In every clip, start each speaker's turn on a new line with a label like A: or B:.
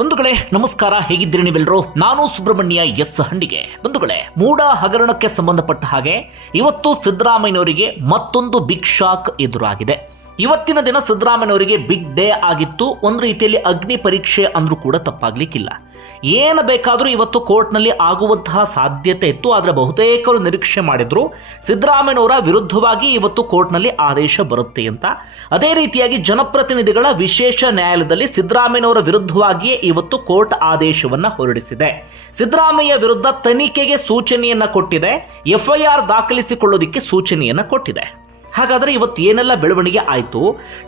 A: ಬಂಧುಗಳೇ, ನಮಸ್ಕಾರ. ಹೇಗಿದ್ದೀರಿ ನೀವೆಲ್ಲರೂ ನಾನು ಸುಬ್ರಹ್ಮಣ್ಯ ಎಸ್ ಹಂಡಿಗೆ ಬಂಧುಗಳೇ ಮೂಡ ಹಗರಣಕ್ಕೆ ಸಂಬಂಧಪಟ್ಟ ಹಾಗೆ ಇವತ್ತು ಸಿದ್ದರಾಮಯ್ಯನವರಿಗೆ ಮತ್ತೊಂದು ಬಿಗ್ ಶಾಕ್ ಎದುರಾಗಿದೆ. ಇವತ್ತಿನ ದಿನ ಸಿದ್ದರಾಮಯ್ಯನವರಿಗೆ ಬಿಗ್ ಡೇ ಆಗಿತ್ತು. ಒಂದು ರೀತಿಯಲ್ಲಿ ಅಗ್ನಿ ಪರೀಕ್ಷೆ ಅಂದರೂ ಕೂಡ ತಪ್ಪಾಗ್ಲಿಕ್ಕಿಲ್ಲ. ಏನು ಬೇಕಾದರೂ ಇವತ್ತು ಕೋರ್ಟ್ನಲ್ಲಿ ಆಗುವಂತಹ ಸಾಧ್ಯತೆ ಇತ್ತು. ಆದರೆ ಬಹುತೇಕರು ನಿರೀಕ್ಷೆ ಮಾಡಿದ್ರು ಸಿದ್ದರಾಮಯ್ಯನವರ ವಿರುದ್ಧವಾಗಿ ಇವತ್ತು ಕೋರ್ಟ್ನಲ್ಲಿ ಆದೇಶ ಬರುತ್ತೆ ಅಂತ. ಅದೇ ರೀತಿಯಾಗಿ ಜನಪ್ರತಿನಿಧಿಗಳ ವಿಶೇಷ ನ್ಯಾಯಾಲಯದಲ್ಲಿ ಸಿದ್ದರಾಮಯ್ಯನವರ ವಿರುದ್ಧವಾಗಿಯೇ ಇವತ್ತು ಕೋರ್ಟ್ ಆದೇಶವನ್ನು ಹೊರಡಿಸಿದೆ. ಸಿದ್ದರಾಮಯ್ಯ ವಿರುದ್ಧ ತನಿಖೆಗೆ ಸೂಚನೆಯನ್ನು ಕೊಟ್ಟಿದೆ. ಎಫ್ಐಆರ್ ದಾಖಲಿಸಿಕೊಳ್ಳೋದಿಕ್ಕೆ ಸೂಚನೆಯನ್ನು ಕೊಟ್ಟಿದೆ. ಹಾಗಾದ್ರೆ ಇವತ್ತು ಏನೆಲ್ಲ ಬೆಳವಣಿಗೆ ಆಯಿತು?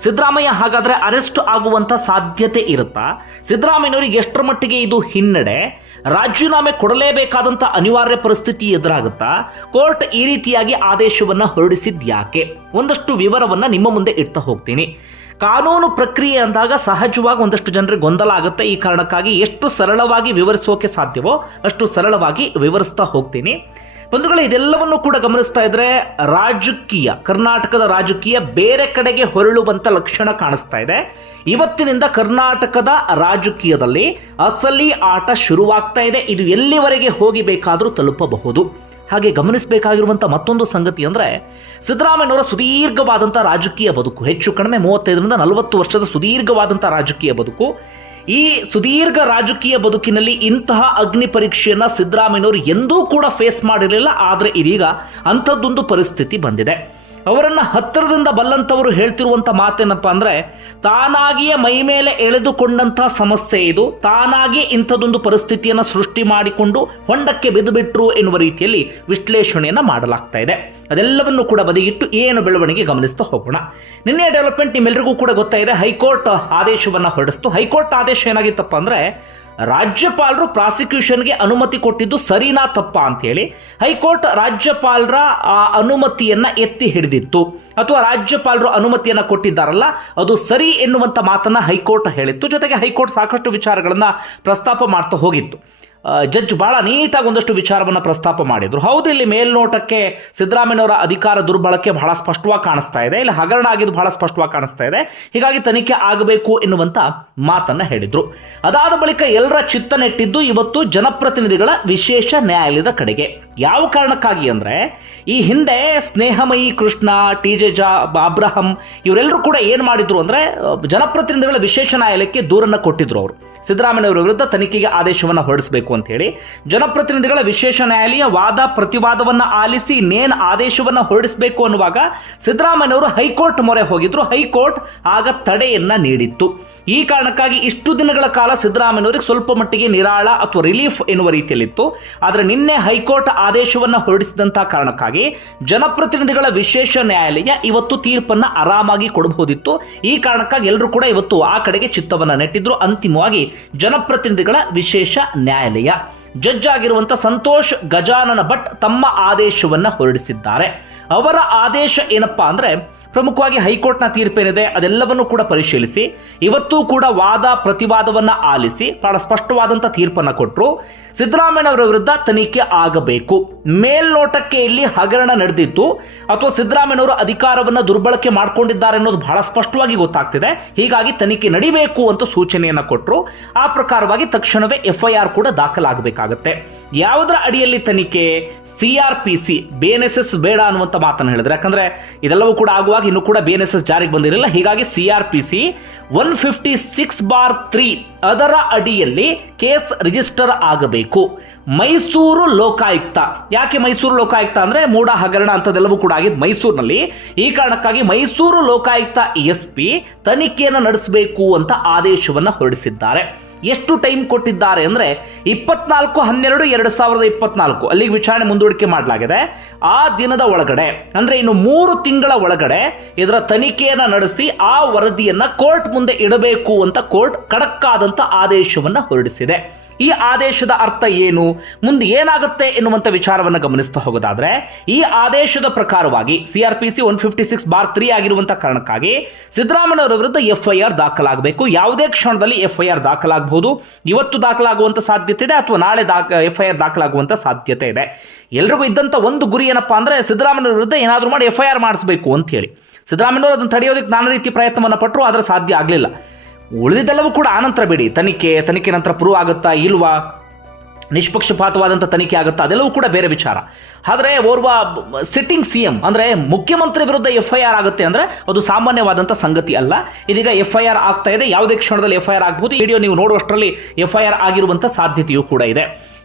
A: ಸಿದ್ದರಾಮಯ್ಯ ಹಾಗಾದರೆ ಅರೆಸ್ಟ್ ಆಗುವಂಥ ಸಾಧ್ಯತೆ ಇರುತ್ತಾ? ಸಿದ್ದರಾಮಯ್ಯನವರಿಗೆ ಎಷ್ಟರ ಮಟ್ಟಿಗೆ ಇದು ಹಿನ್ನಡೆ? ರಾಜೀನಾಮೆ ಕೊಡಲೇಬೇಕಾದಂಥ ಅನಿವಾರ್ಯ ಪರಿಸ್ಥಿತಿ ಎದುರಾಗುತ್ತಾ? ಕೋರ್ಟ್ ಈ ರೀತಿಯಾಗಿ ಆದೇಶವನ್ನ ಹೊರಡಿಸಿದ್ಯಾಕೆ ಒಂದಷ್ಟು ವಿವರವನ್ನು ನಿಮ್ಮ ಮುಂದೆ ಇಡ್ತಾ ಹೋಗ್ತೀನಿ. ಕಾನೂನು ಪ್ರಕ್ರಿಯೆ ಅಂದಾಗ ಸಹಜವಾಗಿ ಒಂದಷ್ಟು ಜನರಿಗೆ ಗೊಂದಲ ಆಗುತ್ತೆ. ಈ ಕಾರಣಕ್ಕಾಗಿ ಎಷ್ಟು ಸರಳವಾಗಿ ವಿವರಿಸೋಕೆ ಸಾಧ್ಯವೋ ಅಷ್ಟು ಸರಳವಾಗಿ ವಿವರಿಸ್ತಾ ಹೋಗ್ತೀನಿ. ಬಂಧುಗಳೇ, ಇದೆಲ್ಲವನ್ನು ಕೂಡ ಗಮನಿಸ್ತಾ ಇದ್ರೆ ರಾಜಕೀಯ, ಕರ್ನಾಟಕದ ರಾಜಕೀಯ ಬೇರೆ ಕಡೆಗೆ ಹೊರಳುವಂತ ಲಕ್ಷಣ ಕಾಣಿಸ್ತಾ ಇದೆ. ಇವತ್ತಿನಿಂದ ಕರ್ನಾಟಕದ ರಾಜಕೀಯದಲ್ಲಿ ಅಸಲಿ ಆಟ ಶುರುವಾಗ್ತಾ ಇದೆ. ಇದು ಎಲ್ಲಿವರೆಗೆ ಹೋಗಿ ಬೇಕಾದರೂ ತಲುಪಬಹುದು. ಹಾಗೆ ಗಮನಿಸಬೇಕಾಗಿರುವಂಥ ಮತ್ತೊಂದು ಸಂಗತಿ ಅಂದರೆ, ಸಿದ್ದರಾಮಯ್ಯನವರ ಸುದೀರ್ಘವಾದಂಥ ರಾಜಕೀಯ ಬದುಕು, ಹೆಚ್ಚು ಕಡಿಮೆ ಮೂವತ್ತೈದರಿಂದ ನಲವತ್ತು ವರ್ಷದ ಸುದೀರ್ಘವಾದಂಥ ರಾಜಕೀಯ ಬದುಕು ಈ ಸುದೀರ್ಘ ರಾಜಕೀಯ ಬದುಕಿನಲ್ಲಿ ಇಂತಹ ಅಗ್ನಿ ಪರೀಕ್ಷೆಯನ್ನು ಸಿದ್ದರಾಮಯ್ಯನವರು ಎಂದೂ ಕೂಡ ಫೇಸ್ ಮಾಡಿರಲಿಲ್ಲ. ಆದರೆ ಇದೀಗ ಅಂಥದ್ದೊಂದು ಪರಿಸ್ಥಿತಿ ಬಂದಿದೆ. ಅವರನ್ನ ಹತ್ತಿರದಿಂದ ಬಲ್ಲಂಥವರು ಹೇಳ್ತಿರುವಂಥ ಮಾತೇನಪ್ಪ ಅಂದರೆ, ತಾನಾಗಿಯೇ ಮೈ ಮೇಲೆ ಎಳೆದುಕೊಂಡಂತಹ ಸಮಸ್ಯೆ ಇದು. ತಾನಾಗಿಯೇ ಇಂಥದೊಂದು ಪರಿಸ್ಥಿತಿಯನ್ನು ಸೃಷ್ಟಿ ಮಾಡಿಕೊಂಡು ಹೊಂಡಕ್ಕೆ ಬಿದ್ದು ಬಿಟ್ರು ಎನ್ನುವ ರೀತಿಯಲ್ಲಿ ವಿಶ್ಲೇಷಣೆಯನ್ನು ಮಾಡಲಾಗ್ತಾ ಇದೆ. ಅದೆಲ್ಲವನ್ನು ಕೂಡ ಬದಿಗಿಟ್ಟು ಏನು ಬೆಳವಣಿಗೆ ಗಮನಿಸ್ತಾ ಹೋಗೋಣ. ನಿನ್ನೆ ಡೆವಲಪ್ಮೆಂಟ್ ನಿಮ್ಮೆಲ್ಲರಿಗೂ ಕೂಡ ಗೊತ್ತಾಯಿದೆ ಹೈಕೋರ್ಟ್ ಆದೇಶವನ್ನು ಹೊರಡಿಸ್ತು. ಹೈಕೋರ್ಟ್ ಆದೇಶ ಏನಾಗಿತ್ತಪ್ಪ ಅಂದ್ರೆ ರಾಜ್ಯಪಾಲರು ಪ್ರಾಸಿಕ್ಯೂಷನ್ಗೆ ಅನುಮತಿ ಕೊಟ್ಟಿದ್ದು ಸರಿನಾ ತಪ್ಪಾ ಅಂತೇಳಿ ಹೈಕೋರ್ಟ್ ರಾಜ್ಯಪಾಲರ, ಆ, ಅನುಮತಿಯನ್ನ ಎತ್ತಿ ಹಿಡಿದಿತ್ತು. ಅಥವಾ ರಾಜ್ಯಪಾಲರು ಅನುಮತಿಯನ್ನ ಕೊಟ್ಟಿದ್ದಾರಲ್ಲ, ಅದು ಸರಿ ಎನ್ನುವಂಥ ಮಾತನ್ನ ಹೈಕೋರ್ಟ್ ಹೇಳಿತ್ತು. ಜೊತೆಗೆ ಹೈಕೋರ್ಟ್ ಸಾಕಷ್ಟು ವಿಚಾರಗಳನ್ನ ಪ್ರಸ್ತಾಪ ಮಾಡ್ತಾ ಹೋಗಿತ್ತು. ಜಡ್ಜ್ ಬಹಳ ನೀಟಾಗಿ ಒಂದಷ್ಟು ವಿಚಾರವನ್ನು ಪ್ರಸ್ತಾಪ ಮಾಡಿದ್ರು. ಹೌದು, ಇಲ್ಲಿ ಮೇಲ್ನೋಟಕ್ಕೆ ಸಿದ್ದರಾಮಯ್ಯನವರ ಅಧಿಕಾರ ದುರ್ಬಳಕೆ ಬಹಳ ಸ್ಪಷ್ಟವಾಗಿ ಕಾಣಿಸ್ತಾ ಇದೆ. ಇಲ್ಲಿ ಹಗರಣ ಆಗಿದ್ದು ಬಹಳ ಸ್ಪಷ್ಟವಾಗಿ ಕಾಣಿಸ್ತಾ ಇದೆ. ಹೀಗಾಗಿ ತನಿಖೆ ಆಗಬೇಕು ಎನ್ನುವಂಥ ಮಾತನ್ನು ಹೇಳಿದರು. ಅದಾದ ಬಳಿಕ ಎಲ್ಲರ ಚಿತ್ತ ನೆಟ್ಟಿದ್ದು ಇವತ್ತು ಜನಪ್ರತಿನಿಧಿಗಳ ವಿಶೇಷ ನ್ಯಾಯಾಲಯದ ಕಡೆಗೆ. ಯಾವ ಕಾರಣಕ್ಕಾಗಿ ಅಂದರೆ, ಈ ಹಿಂದೆ ಸ್ನೇಹಮಯಿ ಕೃಷ್ಣ, ಟಿ ಜೆ ಜಾ, ಅಬ್ರಹಂ ಇವರೆಲ್ಲರೂ ಕೂಡ ಏನು ಮಾಡಿದ್ರು ಅಂದರೆ, ಜನಪ್ರತಿನಿಧಿಗಳ ವಿಶೇಷ ನ್ಯಾಯಾಲಯಕ್ಕೆ ದೂರನ್ನು ಕೊಟ್ಟಿದ್ರು ಅವರು. ಸಿದ್ದರಾಮಯ್ಯವರ ವಿರುದ್ಧ ತನಿಖೆಗೆ ಆದೇಶವನ್ನು ಹೊರಡಿಸಬೇಕು. ಅಂತ ಹೇಳಿ ಜನಪ್ರತಿನಿಧಿಗಳ ವಿಶೇಷ ನ್ಯಾಯಾಲಯ ವಾದ ಪ್ರತಿವಾದವನ್ನು ಆಲಿಸಿ ನೇನ್ ಆದೇಶವನ್ನ ಹೊರಡಿಸಬೇಕು ಅನ್ನುವಾಗ ಸಿದ್ದರಾಮಯ್ಯನವರು ಹೈಕೋರ್ಟ್ ಮೊರೆ ಹೋಗಿದ್ರು. ಹೈಕೋರ್ಟ್ ಆಗ ತಡೆಯನ್ನ ನೀಡಿತ್ತು. ಈ ಕಾರಣಕ್ಕಾಗಿ ಇಷ್ಟು ದಿನಗಳ ಕಾಲ ಸಿದ್ದರಾಮಯ್ಯನವರಿಗೆ ಸ್ವಲ್ಪ ಮಟ್ಟಿಗೆ ನಿರಾಳ ಅಥವಾ ರಿಲೀಫ್ ಎನ್ನುವ ರೀತಿಯಲ್ಲಿತ್ತು. ಆದರೆ ನಿನ್ನೆ ಹೈಕೋರ್ಟ್ ಆದೇಶವನ್ನ ಹೊರಡಿಸಿದಂತಹ ಕಾರಣಕ್ಕಾಗಿ ಜನಪ್ರತಿನಿಧಿಗಳ ವಿಶೇಷ ನ್ಯಾಯಾಲಯ ಇವತ್ತು ತೀರ್ಪನ್ನ ಆರಾಮಾಗಿ ಕೊಡಬಹುದಿತ್ತು. ಈ ಕಾರಣಕ್ಕಾಗಿ ಎಲ್ಲರೂ ಕೂಡ ಇವತ್ತು ಆ ಕಡೆಗೆ ಚಿತ್ತವನ್ನ ನೆಟ್ಟಿದ್ರು. ಅಂತಿಮವಾಗಿ ಜನಪ್ರತಿನಿಧಿಗಳ ವಿಶೇಷ ನ್ಯಾಯಾಲಯ. calidad. ಜಡ್ಜ್ ಸಂತೋಷ್ ಗಜಾನನ ಭಟ್ ತಮ್ಮ ಆದೇಶವನ್ನ ಹೊರಡಿಸಿದ್ದಾರೆ. ಅವರ ಆದೇಶ ಏನಪ್ಪಾ ಅಂದ್ರೆ ಪ್ರಮುಖವಾಗಿ ಹೈಕೋರ್ಟ್ನ ತೀರ್ಪೇನಿದೆ, ಅದೆಲ್ಲವನ್ನು ಕೂಡ ಪರಿಶೀಲಿಸಿ, ಇವತ್ತು ಕೂಡ ವಾದ ಪ್ರತಿವಾದವನ್ನ ಆಲಿಸಿ, ಬಹಳ ಸ್ಪಷ್ಟವಾದಂಥ ತೀರ್ಪನ್ನ ಕೊಟ್ಟರು ಸಿದ್ದರಾಮಯ್ಯನವರ ವಿರುದ್ಧ ತನಿಖೆ ಆಗಬೇಕು. ಮೇಲ್ನೋಟಕ್ಕೆ ಇಲ್ಲಿ ಹಗರಣ ನಡೆದಿತ್ತು ಅಥವಾ ಸಿದ್ದರಾಮಯ್ಯನವರು ಅಧಿಕಾರವನ್ನ ದುರ್ಬಳಕೆ ಮಾಡ್ಕೊಂಡಿದ್ದಾರೆ ಅನ್ನೋದು ಬಹಳ ಸ್ಪಷ್ಟವಾಗಿ ಗೊತ್ತಾಗ್ತಿದೆ. ಹೀಗಾಗಿ ತನಿಖೆ ನಡಿಬೇಕು ಅಂತ ಸೂಚನೆಯನ್ನ ಕೊಟ್ಟರು ಆ ಪ್ರಕಾರವಾಗಿ ತಕ್ಷಣವೇ ಎಫ್ಐಆರ್ ಕೂಡ ದಾಖಲಾಗಬೇಕಾಗತ್ತೆ ಯಾವುದರ ಅಡಿಯಲ್ಲಿ ತನಿಖೆ? C R P C B N S S ಬೇಡ ಅನ್ನುವಂಥ ಮಾತನ್ನು ಹೇಳಿದ್ರೆ. ಯಾಕಂದ್ರೆ ಇದೆಲ್ಲವೂ ಕೂಡ ಆಗುವಾಗ ಇನ್ನೂ ಕೂಡ ಬಿ ಎನ್ ಎಸ್ ಎಸ್ ಜಾರಿಗೆ ಬಂದಿರಲಿಲ್ಲ. ಹೀಗಾಗಿ C R P C one fifty six bar three ಅದರ ಅಡಿಯಲ್ಲಿ ಕೇಸ್ ರಿಜಿಸ್ಟರ್ ಆಗಬೇಕು. ಮೈಸೂರು ಲೋಕಾಯುಕ್ತ. ಯಾಕೆ ಮೈಸೂರು ಲೋಕಾಯುಕ್ತ ಅಂದ್ರೆ ಮೂಡ ಹಗರಣ ಅಂಥದ್ದೆಲ್ಲವೂ ಕೂಡ ಆಗಿದ್ದು ಮೈಸೂರಿನಲ್ಲಿ. ಈ ಕಾರಣಕ್ಕಾಗಿ ಮೈಸೂರು ಲೋಕಾಯುಕ್ತ ಎಸ್ ಪಿ ತನಿಖೆಯನ್ನು ನಡೆಸಬೇಕು ಅಂತ ಆದೇಶವನ್ನ ಹೊರಡಿಸಿದ್ದಾರೆ. ಎಷ್ಟು ಟೈಮ್ ಕೊಟ್ಟಿದ್ದಾರೆ ಅಂದ್ರೆ ಇಪ್ಪತ್ನಾಲ್ಕು ಹನ್ನೆರಡು, ಎರಡು ಸಾವಿರದ ಇಪ್ಪತ್ನಾಲ್ಕು. ಅಲ್ಲಿಗೆ ವಿಚಾರಣೆ ಮುಂದೂಡಿಕೆ ಮಾಡಲಾಗಿದೆ. ಆ ದಿನದ ಒಳಗಡೆ, ಅಂದ್ರೆ ಇನ್ನು ಮೂರು ತಿಂಗಳ ಒಳಗಡೆ ಇದರ ತನಿಖೆಯನ್ನು ನಡೆಸಿ ಆ ವರದಿಯನ್ನ ಕೋರ್ಟ್ ಮುಂದೆ ಇಡಬೇಕು ಅಂತ ಕೋರ್ಟ್ ಖಡಕ್ಕಾದಂಥ ಆದೇಶವನ್ನ ಹೊರಡಿಸಿದೆ. ಈ ಆದೇಶದ ಅರ್ಥ ಏನು? ಮುಂದೆ ಏನಾಗುತ್ತೆ ಎನ್ನುವಂಥ ವಿಚಾರವನ್ನು ಗಮನಿಸ್ತಾ ಹೋಗೋದಾದ್ರೆ, ಈ ಆದೇಶದ ಪ್ರಕಾರವಾಗಿ CRPC one fifty six bar three ಆಗಿರುವಂತಹ ಕಾರಣಕ್ಕಾಗಿ ಸಿದ್ದರಾಮಯ್ಯವರ ವಿರುದ್ಧ ಎಫ್ಐಆರ್ ದಾಖಲಾಗಬೇಕು. ಯಾವುದೇ ಕ್ಷಣದಲ್ಲಿ ಎಫ್ಐಆರ್ ದಾಖಲಾಗಬಹುದು. ಇವತ್ತು ದಾಖಲಾಗುವಂತ ಸಾಧ್ಯತೆ ಇದೆ ಅಥವಾ ನಾಳೆ ಎಫ್ಐಆರ್ ದಾಖಲಾಗುವಂತ ಸಾಧ್ಯತೆ ಇದೆ. ಎಲ್ರಿಗೂ ಇದ್ದಂತ ಒಂದು ಗುರಿ ಏನಪ್ಪಾ ಅಂದ್ರೆ ಸಿದ್ದರಾಮಯ್ಯ ವಿರುದ್ಧ ಏನಾದರೂ ಮಾಡಿ ಎಫ್ಐಆರ್ ಮಾಡಿಸಬೇಕು ಅಂತ ಹೇಳಿ. ಸಿದ್ದರಾಮಯ್ಯವರು ಅದನ್ನು ತಡೆಯೋದಕ್ಕೆ ನಾನಾ ರೀತಿ ಪ್ರಯತ್ನವನ್ನು ಪಟ್ಟರು ಆದರೆ ಸಾಧ್ಯ ಆಗಲಿಲ್ಲ. ಉಳಿದಿದ್ದೆಲ್ಲವೂ ಕೂಡ ಆನಂತರ ಬಿಡಿ. ತನಿಖೆ ತನಿಖೆ ನಂತರ ಪ್ರೂವ್ ಆಗುತ್ತಾ ಇಲ್ವಾ? ನಿಷ್ಪಕ್ಷಪಾತವಾದಂಥ ತನಿಖೆ ಆಗುತ್ತಾ ಅದೆಲ್ಲವೂ ಕೂಡ ಬೇರೆ ವಿಚಾರ. ಆದರೆ ಓರ್ವ ಸಿಟ್ಟಿಂಗ್ ಸಿ ಎಂ ಅಂದರೆ ಮುಖ್ಯಮಂತ್ರಿ ವಿರುದ್ಧ ಎಫ್ ಐ ಆರ್ ಆಗುತ್ತೆ ಅಂದರೆ ಅದು ಸಾಮಾನ್ಯವಾದಂಥ ಸಂಗತಿ ಅಲ್ಲ. ಇದೀಗ ಎಫ್ ಐ ಆರ್ ಆಗ್ತಾ ಇದೆ, ಯಾವುದೇ ಕ್ಷಣದಲ್ಲಿ ಎಫ್ ಐ ಆರ್ ಆಗ್ಬೋದು. ವಿಡಿಯೋ ನೀವು ನೋಡುವಷ್ಟರಲ್ಲಿ ಎಫ್ ಐ ಆರ್ ಆಗಿರುವಂಥ ಸಾಧ್ಯತೆಯೂ ಕೂಡ ಇದೆ.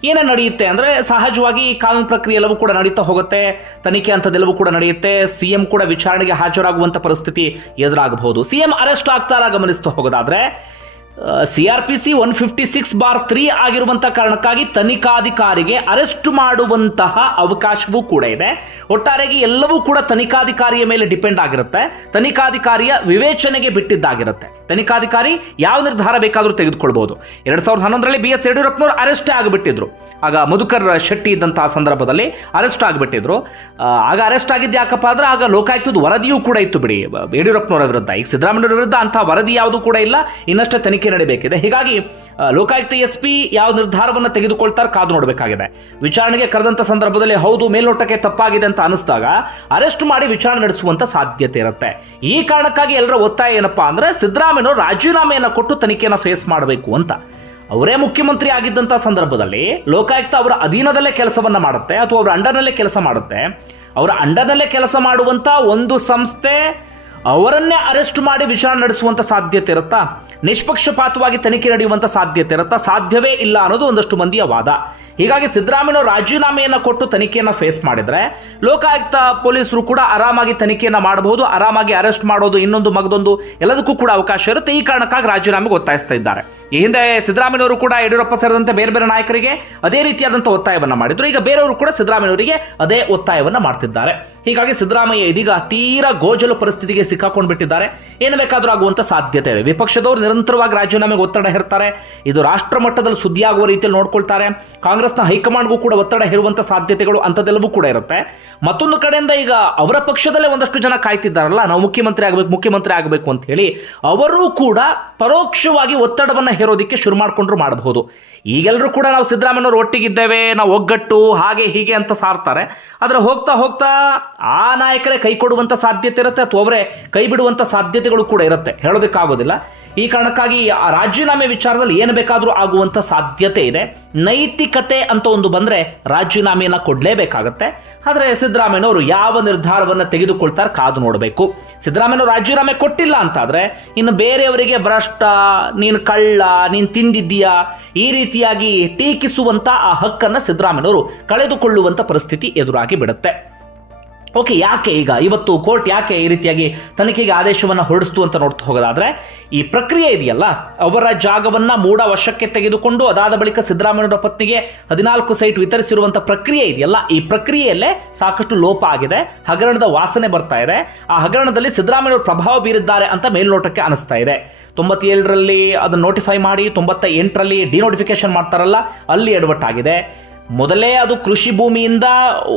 A: ಏನೇ ನಡೆಯುತ್ತೆ ಅಂದರೆ ಸಹಜವಾಗಿ ಕಾನೂನು ಪ್ರಕ್ರಿಯೆ ಎಲ್ಲವೂ ಕೂಡ ನಡೀತಾ ಹೋಗುತ್ತೆ. ತನಿಖೆ ಅಂಥದ್ದೆಲ್ಲವೂ ಕೂಡ ನಡೆಯುತ್ತೆ. ಸಿ ಎಂ ಕೂಡ ವಿಚಾರಣೆಗೆ ಹಾಜರಾಗುವಂಥ ಪರಿಸ್ಥಿತಿ ಎದುರಾಗಬಹುದು. ಸಿ ಎಂ ಅರೆಸ್ಟ್ ಆಗ್ತಾರ ಗಮನಿಸ್ತಾ ಹೋಗೋದಾದ್ರೆ C R P C one fifty six bar three ಆಗಿರುವಂತಹ ಕಾರಣಕ್ಕಾಗಿ ತನಿಖಾಧಿಕಾರಿಗೆ ಅರೆಸ್ಟ್ ಮಾಡುವಂತಹ ಅವಕಾಶವೂ ಕೂಡ ಇದೆ. ಒಟ್ಟಾರೆಗೆ ಎಲ್ಲವೂ ಕೂಡ ತನಿಖಾಧಿಕಾರಿಯ ಮೇಲೆ ಡಿಪೆಂಡ್ ಆಗಿರುತ್ತೆ. ತನಿಖಾಧಿಕಾರಿಯ ವಿವೇಚನೆಗೆ ಬಿಟ್ಟಿದ್ದಾಗಿರುತ್ತೆ. ತನಿಖಾಧಿಕಾರಿ ಯಾವ ನಿರ್ಧಾರ ಬೇಕಾದರೂ ತೆಗೆದುಕೊಳ್ಬಹುದು ಎರಡ್ ಸಾವಿರದ ಹನ್ನೊಂದರಲ್ಲಿ ಬಿ ಎಸ್ ಯಡಿಯೂರಪ್ಪನವರು ಅರೆಸ್ಟ್ ಆಗಿಬಿಟ್ಟಿದ್ರು. ಆಗ ಮಧುಕರ್ ಶೆಟ್ಟಿ ಇದ್ದಂತಹ ಸಂದರ್ಭದಲ್ಲಿ ಅರೆಸ್ಟ್ ಆಗಿಬಿಟ್ಟಿದ್ರು. ಆಗ ಅರೆಸ್ಟ್ ಆಗಿದ್ದು ಯಾಕಪ್ಪ ಅಂದ್ರೆ ಆಗ ಲೋಕಾಯುಕ್ತದ ವರದಿಯೂ ಕೂಡ ಇತ್ತು ಬಿಡಿ. ಯಡಿಯೂರಪ್ಪನವರ ವಿರುದ್ಧ. ಈಗ ಸಿದ್ದರಾಮಯ್ಯವ್ರ ವಿರುದ್ಧ ಅಂತಹ ವರದಿ ಯಾವುದು ಕೂಡ ಇಲ್ಲ. ಇನ್ನಷ್ಟೇ ತನಿಖೆ ನಡೀಬೇಕಿದೆ. ಹೀಗಾಗಿ ಲೋಕಾಯುಕ್ತ ಎಸ್ ಪಿ ಯಾವ ನಿರ್ಧಾರವನ್ನು ತೆಗೆದುಕೊಳ್ತಾರೆ ಕಾದು ನೋಡಬೇಕಾಗಿದೆ. ವಿಚಾರಣೆಗೆ ಕರೆದಂತ ಸಂದರ್ಭದಲ್ಲಿ ಹೌದು, ಮೇಲ್ನೋಟಕ್ಕೆ ತಪ್ಪಾಗಿದೆ ಅಂತ ಅನಿಸಿದಾಗ ಅರೆಸ್ಟ್ ಮಾಡಿ ವಿಚಾರಣೆ ನಡೆಸುವಂತ ಸಾಧ್ಯತೆ ಇರುತ್ತೆ. ಈ ಕಾರಣಕ್ಕಾಗಿ ಎಲ್ಲರ ಒತ್ತಾಯ ಏನಪ್ಪಾ ಅಂದ್ರೆ ಸಿದ್ದರಾಮಯ್ಯ ರಾಜೀನಾಮೆಯನ್ನು ಕೊಟ್ಟು ತನಿಖೆಯನ್ನು ಫೇಸ್ ಮಾಡಬೇಕು ಅಂತ. ಅವರೇ ಮುಖ್ಯಮಂತ್ರಿ ಆಗಿದ್ದಂಥ ಸಂದರ್ಭದಲ್ಲಿ ಲೋಕಾಯುಕ್ತ ಅವರ ಅಧೀನದಲ್ಲೇ ಕೆಲಸವನ್ನ ಮಾಡುತ್ತೆ, ಅಥವಾ ಅವರ ಅಂಡರ್ನಲ್ಲೇ ಕೆಲಸ ಮಾಡುತ್ತೆ. ಅವರ ಅಂಡರ್ನಲ್ಲೇ ಕೆಲಸ ಮಾಡುವಂತ ಒಂದು ಸಂಸ್ಥೆ ಅವರನ್ನೇ ಅರೆಸ್ಟ್ ಮಾಡಿ ವಿಚಾರಣೆ ನಡೆಸುವಂತ ಸಾಧ್ಯತೆ ಇರುತ್ತಾ? ನಿಷ್ಪಕ್ಷಪಾತವಾಗಿ ತನಿಖೆ ನಡೆಯುವಂತ ಸಾಧ್ಯತೆ ಇರುತ್ತಾ ಸಾಧ್ಯವೇ ಇಲ್ಲ ಅನ್ನೋದು ಒಂದಷ್ಟು ಮಂದಿಯ ವಾದ. ಹೀಗಾಗಿ ಸಿದ್ದರಾಮಯ್ಯ ರಾಜೀನಾಮೆಯನ್ನು ಕೊಟ್ಟು ತನಿಖೆಯನ್ನು ಫೇಸ್ ಮಾಡಿದ್ರೆ, ಲೋಕಾಯುಕ್ತ ಪೊಲೀಸರು ಕೂಡ ಆರಾಮಾಗಿ ತನಿಖೆಯನ್ನು ಮಾಡಬಹುದು, ಆರಾಮಾಗಿ ಅರೆಸ್ಟ್ ಮಾಡೋದು ಇನ್ನೊಂದು ಮಗದೊಂದು ಎಲ್ಲದಕ್ಕೂ ಕೂಡ ಅವಕಾಶ ಇರುತ್ತೆ. ಈ ಕಾರಣಕ್ಕಾಗಿ ರಾಜೀನಾಮೆಗೆ ಒತ್ತಾಯಿಸ್ತಾ ಇದ್ದಾರೆ. ಈ ಹಿಂದೆ ಸಿದ್ದರಾಮಯ್ಯವರು ಕೂಡ ಯಡಿಯೂರಪ್ಪ ಸೇರಿದಂತೆ ಬೇರೆ ಬೇರೆ ನಾಯಕರಿಗೆ ಅದೇ ರೀತಿಯಾದಂಥ ಒತ್ತಾಯವನ್ನ ಮಾಡಿದ್ರು. ಈಗ ಬೇರೆಯವರು ಕೂಡ ಸಿದ್ದರಾಮಯ್ಯವರಿಗೆ ಅದೇ ಒತ್ತಾಯವನ್ನ ಮಾಡ್ತಿದ್ದಾರೆ. ಹೀಗಾಗಿ ಸಿದ್ದರಾಮಯ್ಯ ಇದೀಗ ತೀರಾ ಗೋಜಲು ಪರಿಸ್ಥಿತಿಗೆ ಸಿಕ್ಕಾಕೊಂಡು ಬಿಟ್ಟಿದ್ದಾರೆ ಏನು ಬೇಕಾದರೂ ಆಗುವಂತ ಸಾಧ್ಯತೆ ಇದೆ. ವಿಪಕ್ಷದವರು ನಿರಂತರವಾಗಿ ರಾಜೀನಾಮೆಗೆ ಒತ್ತಡ ಹೇರ್ತಾರೆ. ಇದು ರಾಷ್ಟ್ರ ಮಟ್ಟದಲ್ಲಿ ಸುದ್ದಿಯಾಗುವ ರೀತಿಯಲ್ಲಿ ನೋಡ್ಕೊಳ್ತಾರೆ. ಕಾಂಗ್ರೆಸ್ನ ಹೈಕಮಾಂಡ್ಗೂ ಕೂಡ ಒತ್ತಡ ಹೇರುವಂಥ ಸಾಧ್ಯತೆಗಳು ಅಂಥದ್ದೆಲ್ಲವೂ ಕೂಡ ಇರುತ್ತೆ. ಮತ್ತೊಂದು ಕಡೆಯಿಂದ ಈಗ ಅವರ ಪಕ್ಷದಲ್ಲೇ ಒಂದಷ್ಟು ಜನ ಕಾಯ್ತಿದ್ದಾರಲ್ಲ, ನಾವು ಮುಖ್ಯಮಂತ್ರಿ ಆಗಬೇಕು ಮುಖ್ಯಮಂತ್ರಿ ಆಗಬೇಕು ಅಂತ ಹೇಳಿ ಅವರು ಕೂಡ ಪರೋಕ್ಷವಾಗಿ ಒತ್ತಡವನ್ನು ಹೇರೋದಕ್ಕೆ ಶುರು ಮಾಡಿಕೊಂಡ್ರು ಮಾಡಬಹುದು ಈಗೆಲ್ಲರೂ ಕೂಡ ನಾವು ಸಿದ್ದರಾಮಯ್ಯವರು ಒಟ್ಟಿಗಿದ್ದೇವೆ, ನಾವು ಒಗ್ಗಟ್ಟು, ಹಾಗೆ ಹೀಗೆ ಅಂತ ಸಾರ್ತಾರೆ. ಆದರೆ ಹೋಗ್ತಾ ಹೋಗ್ತಾ ಆ ನಾಯಕರೇ ಕೈ ಕೊಡುವಂಥ ಸಾಧ್ಯತೆ ಇರುತ್ತೆ ಅಥವಾ ಅವರೇ ಕೈ ಬಿಡುವಂಥ ಸಾಧ್ಯತೆಗಳು ಕೂಡ ಇರುತ್ತೆ. ಹೇಳೋದಕ್ಕಾಗೋದಿಲ್ಲ. ಈ ಕಾರಣಕ್ಕಾಗಿ ಆ ರಾಜೀನಾಮೆ ವಿಚಾರದಲ್ಲಿ ಏನು ಬೇಕಾದರೂ ಆಗುವಂಥ ಸಾಧ್ಯತೆ ಇದೆ. ನೈತಿಕತೆ ಅಂತ ಒಂದು ಬಂದರೆ ರಾಜೀನಾಮೆಯನ್ನು ಕೊಡಲೇಬೇಕಾಗತ್ತೆ. ಆದರೆ ಸಿದ್ದರಾಮಯ್ಯನವರು ಯಾವ ನಿರ್ಧಾರವನ್ನು ತೆಗೆದುಕೊಳ್ತಾರೆ ಕಾದು ನೋಡಬೇಕು. ಸಿದ್ದರಾಮಯ್ಯನವರು ರಾಜೀನಾಮೆ ಕೊಟ್ಟಿಲ್ಲ ಅಂತಾದರೆ ಇನ್ನು ಬೇರೆಯವರಿಗೆ ಭ್ರಷ್ಟ, ನೀನು ಕಳ್ಳ, ನೀನು ತಿಂದಿದ್ದೀಯಾ, ಈ ರೀತಿಯಾಗಿ ಟೀಕಿಸುವಂಥ ಆ ಹಕ್ಕನ್ನು ಸಿದ್ದರಾಮಯ್ಯನವರು ಕಳೆದುಕೊಳ್ಳುವಂಥ ಪರಿಸ್ಥಿತಿ ಎದುರಾಗಿ ಬಿಡುತ್ತೆ. ಓಕೆ, ಯಾಕೆ ಈಗ? ಇವತ್ತು ಕೋರ್ಟ್ ಯಾಕೆ ಈ ರೀತಿಯಾಗಿ ತನಿಖೆಗೆ ಆದೇಶವನ್ನು ಹೊರಡಿಸ್ತು ಅಂತ ನೋಡ್ತಾ ಹೋಗೋದಾದ್ರೆ, ಈ ಪ್ರಕ್ರಿಯೆ ಇದೆಯಲ್ಲ? ಅವರ ಜಾಗವನ್ನ ಮೂಡ ವಶಕ್ಕೆ ತೆಗೆದುಕೊಂಡು ಅದಾದ ಬಳಿಕ ಸಿದ್ದರಾಮಯ್ಯರ ಪತ್ನಿಗೆ ಹದಿನಾಲ್ಕು ಸೈಟ್ ವಿತರಿಸಿರುವಂಥ ಪ್ರಕ್ರಿಯೆ ಇದೆಯಲ್ಲ? ಈ ಪ್ರಕ್ರಿಯೆಯಲ್ಲೇ ಸಾಕಷ್ಟು ಲೋಪ ಆಗಿದೆ, ಹಗರಣದ ವಾಸನೆ ಬರ್ತಾ ಇದೆ. ಆ ಹಗರಣದಲ್ಲಿ ಸಿದ್ದರಾಮಯ್ಯವರು ಪ್ರಭಾವ ಬೀರಿದ್ದಾರೆ ಅಂತ ಮೇಲ್ನೋಟಕ್ಕೆ ಅನಿಸ್ತಾ ಇದೆ. ತೊಂಬತ್ತೇಳರಲ್ಲಿ ಅದನ್ನು ನೋಟಿಫೈ ಮಾಡಿ, ತೊಂಬತ್ತ ಎಂಟರಲ್ಲಿ ಡಿನೋಟಿಫಿಕೇಶನ್ ಮಾಡ್ತಾರಲ್ಲ, ಅಲ್ಲಿ ಎಡವಟ್ ಆಗಿದೆ. ಮೊದಲೇ ಅದು ಕೃಷಿ ಭೂಮಿಯಿಂದ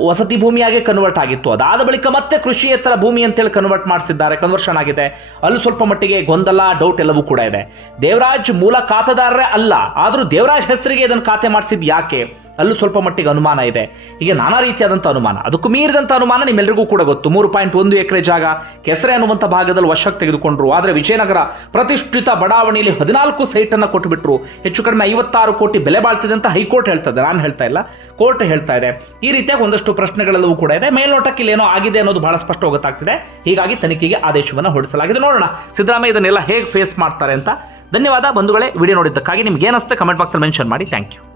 A: ವಸತಿ ಭೂಮಿಯಾಗೆ ಕನ್ವರ್ಟ್ ಆಗಿತ್ತು. ಅದಾದ ಬಳಿಕ ಮತ್ತೆ ಕೃಷಿಯೇತರ ಭೂಮಿ ಅಂತೇಳಿ ಕನ್ವರ್ಟ್ ಮಾಡಿಸಿದ್ದಾರೆ. ಕನ್ವರ್ಷನ್ ಆಗಿದೆ. ಅಲ್ಲಿ ಸ್ವಲ್ಪ ಮಟ್ಟಿಗೆ ಗೊಂದಲ ಡೌಟ್ ಎಲ್ಲವೂ ಕೂಡ ಇದೆ. ದೇವರಾಜ್ ಮೂಲ ಖಾತೆದಾರರೇ ಅಲ್ಲ. ಆದರೂ ದೇವರಾಜ್ ಹೆಸರಿಗೆ ಇದನ್ನು ಖಾತೆ ಮಾಡಿಸಿದ್ ಯಾಕೆ? ಅಲ್ಲೂ ಸ್ವಲ್ಪ ಮಟ್ಟಿಗೆ ಅನುಮಾನ ಇದೆ. ಹೀಗೆ ನಾನಾ ರೀತಿಯಾದಂಥ ಅನುಮಾನ. ಅದಕ್ಕೂ ಮೀರಿದಂಥ ಅನುಮಾನ ನಿಮ್ಮೆಲ್ಲರಿಗೂ ಕೂಡ ಗೊತ್ತು. ಮೂರು ಪಾಯಿಂಟ್ ಒಂದು ಎಕರೆ ಜಾಗ ಕೆಸರೆ ಅನ್ನುವಂಥ ಭಾಗದಲ್ಲಿ ವಶಕ್ಕೆ ತೆಗೆದುಕೊಂಡ್ರು. ಆದರೆ ವಿಜಯನಗರ ಪ್ರತಿಷ್ಠಿತ ಬಡಾವಣೆಯಲ್ಲಿ ಹದಿನಾಲ್ಕು ಸೈಟನ್ನು ಕೊಟ್ಟುಬಿಟ್ರು ಹೆಚ್ಚು ಕಡಿಮೆ ಐವತ್ತಾರು ಕೋಟಿ ಬೆಲೆ ಬಾಳ್ತಿದೆ ಅಂತ ಹೈಕೋರ್ಟ್ ಹೇಳ್ತದೆ. ನಾನು ಹೇಳ್ತಾ ಇಲ್ಲ. ಕೋರ್ಟ್ ಹೇಳ್ತಾ ಇದೆ. ಈ ರೀತಿಯಾಗಿ ಒಂದಷ್ಟು ಪ್ರಶ್ನೆಗಳೆಲ್ಲವೂ ಕೂಡ ಇದೆ. ಮೇಲ್ನೋಟಕ್ಕೆ ಇಲ್ಲೇನೋ ಆಗಿದೆ ಅನ್ನೋದು ಬಹಳ ಸ್ಪಷ್ಟ ಗೊತ್ತಾಗ್ತಿದೆ ಹೀಗಾಗಿ ತನಿಖೆಗೆ ಆದೇಶವನ್ನು ಹೊರಡಿಸಲಾಗಿದೆ. ನೋಡೋಣ. ಸಿದ್ದರಾಮಯ್ಯ ಇದನ್ನೆಲ್ಲ ಹೇಗೆ ಫೇಸ್ ಮಾಡ್ತಾರೆ ಅಂತ. ಧನ್ಯವಾದ. ಬಂಧುಗಳೇ, ವಿಡಿಯೋ ನೋಡಿದ್ದಕ್ಕಾಗಿ ನಿಮ್ಗೆ ಏನಿಸುತ್ತೆ ಕಮೆಂಟ್ ಬಾಕ್ಸಲ್ಲಿ ಮೆನ್ಷನ್ ಮಾಡಿ. Thank you